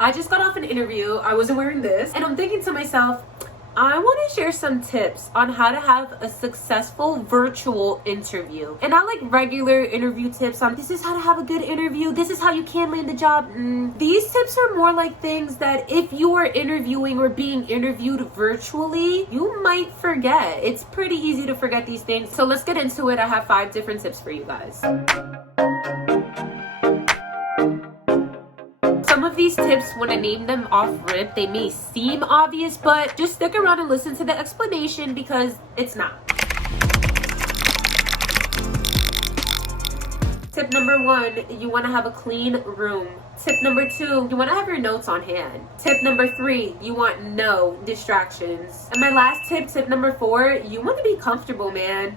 I just got off an interview. I wasn't wearing this. And I'm thinking to myself, I want to share some tips on how to have a successful virtual interview. And not like regular interview tips on this is how to have a good interview, this is how you can land the job. These tips are more like things that if you are interviewing or being interviewed virtually, you might forget. It's pretty easy to forget these things. So let's get into it. I have 5 different tips for you guys. Some of these tips, when I name them off rip, they may seem obvious, but just stick around and listen to the explanation because it's not. Tip number 1, you want to have a clean room. Tip number 2, you want to have your notes on hand. Tip number 3, you want no distractions. And my last tip, tip number 4, you want to be comfortable, man.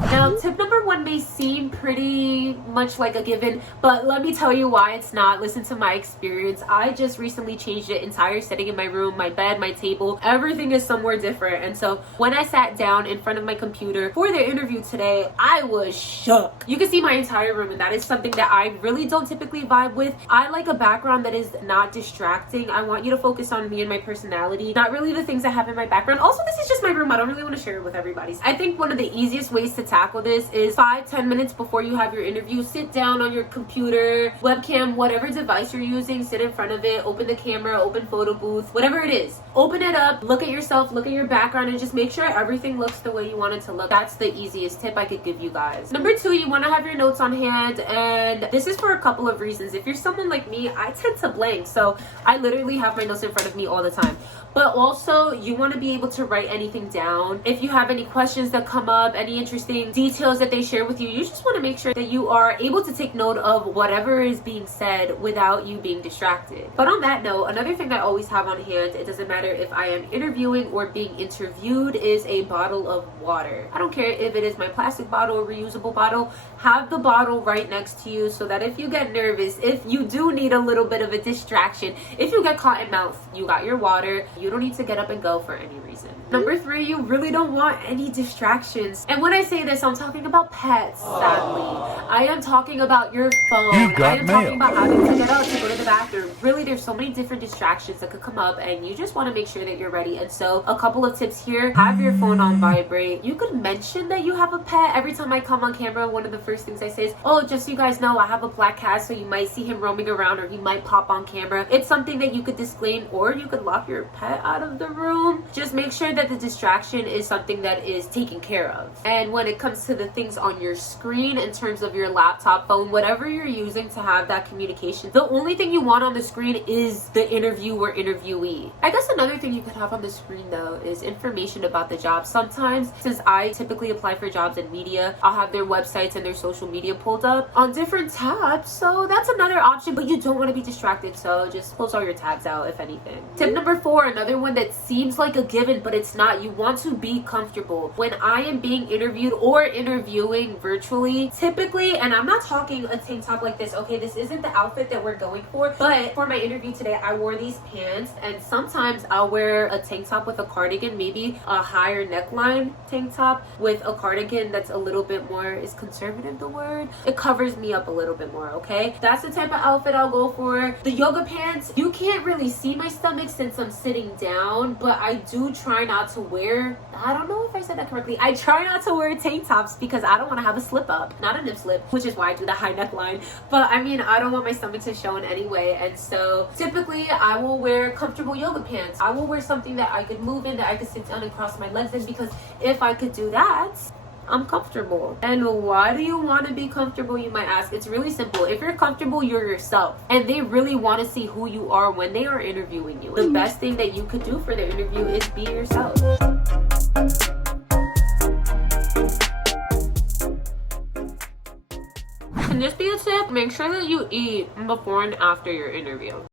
Now, tip number 1 may seem pretty much like a given, but let me tell you why it's not. Listen to my experience. I just recently changed the entire setting in my room, my bed, my table. Everything is somewhere different. And so when I sat down in front of my computer for the interview today, I was shook. You can see my entire room, and that is something that I really don't typically vibe with. I like a background that is not distracting. I want you to focus on me and my personality, not really the things I have in my background. Also, this is just my room. I don't really want to share it with everybody. I think one of the easiest ways to tackle this is 5-10 minutes before you have your interview, sit down on your computer, webcam, whatever device you're using, sit in front of it, open the camera, open photo booth, whatever it is. Open it up, look at yourself, look at your background, and just make sure everything looks the way you want it to look. That's the easiest tip I could give you guys. Number 2, you want to have your notes on hand, and this is for a couple of reasons. If you're someone like me, I tend to blank, so I literally have my notes in front of me all the time. But also, you want to be able to write anything down. If you have any questions that come up, any interesting details that they share with you, you just want to make sure that you are able to take note of whatever is being said without you being distracted. But on that note, another thing I always have on hand, it doesn't matter if I am interviewing or being interviewed, is a bottle of water. I don't care if it is my plastic bottle or reusable bottle, have the bottle right next to you so that if you get nervous, if you do need a little bit of a distraction, if you get caught in mouth, you got your water. You don't need to get up and go for any reason. Number 3, you really don't want any distractions. And when I say this, I'm talking about pets, sadly. I am talking about your phone. I am talking about having to get up to go to the bathroom. Really, there's so many different distractions that could come up, and you just want to make sure that you're ready. And so a couple of tips here: have your phone on vibrate. You could mention that you have a pet. Every time I come on camera, one of the first things I say is, oh, just so you guys know, I have a black cat, so you might see him roaming around or he might pop on camera. It's something that you could disclaim, or you could lock your pet out of the room. Just make sure that the distraction is something that is taken care of. And when it comes to the things on your screen, in terms of your laptop, phone, whatever you're using to have that communication, the only thing you want on the screen is the interview or interviewee. I guess another thing you could have on the screen though is information about the job. Sometimes, since I typically apply for jobs in media, I'll have their websites and their social media pulled up on different tabs, so that's another option. But you don't want to be distracted, so just close all your tabs out if anything. Tip number 4, another one that seems like a given but it's not, you want to be comfortable. When I am being interviewed or interviewing virtually, typically, and I'm not talking a tank top like this, okay, this isn't the outfit that we're going for, but for my interview today, I wore these pants, and sometimes I'll wear a tank top with a cardigan, maybe a higher neckline tank top with a cardigan that's a little bit more, is conservative the word? It covers me up a little bit more, okay? That's the type of outfit I'll go for. The yoga pants, you can't really see my stomach since I'm sitting down, but I do try not to wear, I don't know if I said that correctly, I try not to wear tank tops because I don't want to have a slip up, not a nip slip, which is why I do the high neckline. But I mean, I don't want my stomach to show in any way, and so typically I will wear comfortable yoga pants. I will wear something that I could move in, that I could sit down and cross my legs in, because if I could do that, I'm comfortable. And why do you want to be comfortable, you might ask? It's really simple. If you're comfortable, you're yourself, and they really want to see who you are when they are interviewing you. The best thing that you could do for the interview is be yourself. And just be a tip, make sure that you eat before and after your interview.